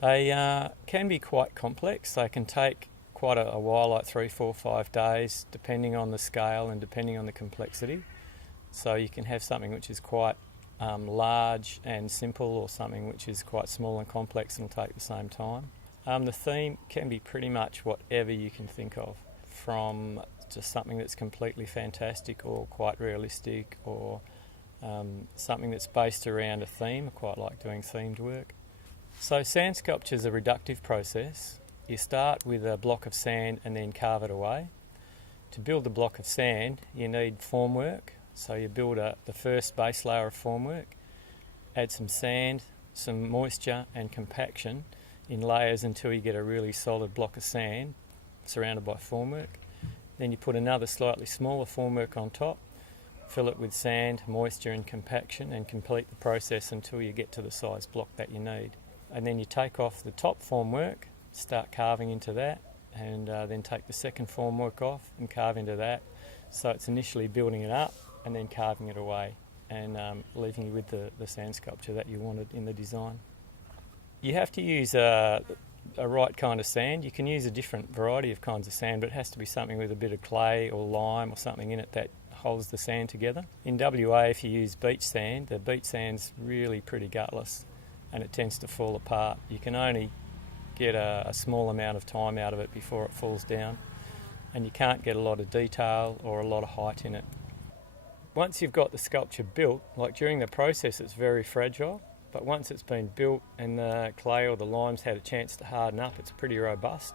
They can be quite complex. They can take quite a while, like 3, 4, 5 days, depending on the scale and depending on the complexity. So you can have something which is quite large and simple, or something which is quite small and complex and will take the same time. The theme can be pretty much whatever you can think of, from just something that's completely fantastic or quite realistic, or something that's based around a theme. I quite like doing themed work. So sand sculpture is a reductive process. You start with a block of sand and then carve it away. To build the block of sand, you need formwork. So you build the first base layer of formwork, add some sand, some moisture and compaction in layers until you get a really solid block of sand surrounded by formwork. Then you put another slightly smaller formwork on top, fill it with sand, moisture and compaction, and complete the process until you get to the size block that you need. And then you take off the top formwork, start carving into that, and then take the second formwork off and carve into that. So it's initially building it up and then carving it away, and leaving you with the sand sculpture that you wanted in the design. You have to use a right kind of sand. You can use a different variety of kinds of sand, but it has to be something with a bit of clay or lime or something in it that holds the sand together. In WA, if you use beach sand, the beach sand's really pretty gutless and it tends to fall apart. You can only get a small amount of time out of it before it falls down, and you can't get a lot of detail or a lot of height in it. Once you've got the sculpture built, like during the process it's very fragile, but once it's been built and the clay or the lime's had a chance to harden up, it's pretty robust,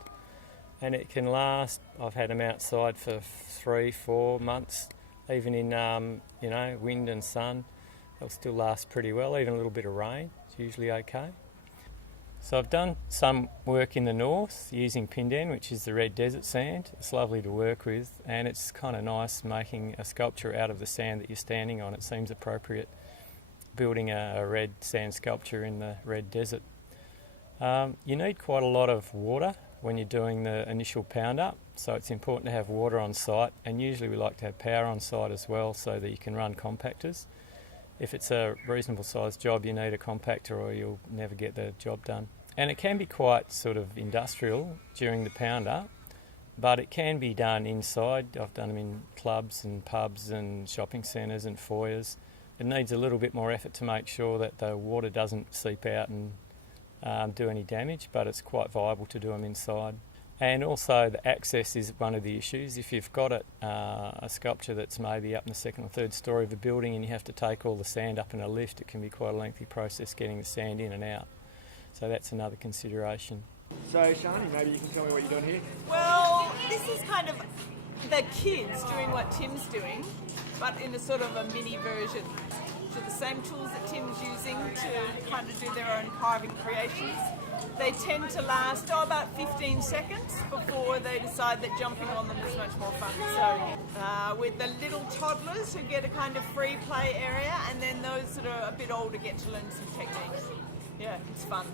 and it can last. I've had them outside for 3, 4 months, even in wind and sun. They'll still last pretty well. Even a little bit of rain, it's usually okay. So I've done some work in the north using Pindan, which is the red desert sand. It's lovely to work with, and it's kind of nice making a sculpture out of the sand that you're standing on. It seems appropriate building a red sand sculpture in the red desert. You need quite a lot of water when you're doing the initial pound up, so it's important to have water on site, and usually we like to have power on site as well so that you can run compactors. If it's a reasonable sized job, you need a compactor or you'll never get the job done. And it can be quite sort of industrial during the pound up, but it can be done inside. I've done them in clubs and pubs and shopping centres and foyers. It needs a little bit more effort to make sure that the water doesn't seep out and do any damage, but it's quite viable to do them inside. And also the access is one of the issues. If you've got a sculpture that's maybe up in the second or third story of a building and you have to take all the sand up in a lift, it can be quite a lengthy process getting the sand in and out. So that's another consideration. So Shani, maybe you can tell me what you're doing here? Well, this is kind of the kids doing what Tim's doing, but in a sort of a mini version. So the same tools that Tim's using to kind of do their own carving creations. They tend to last about 15 seconds before they decide that jumping on them is much more fun. So with the little toddlers who get a kind of free play area, and then those that are a bit older get to learn some techniques. Yeah, it's fun.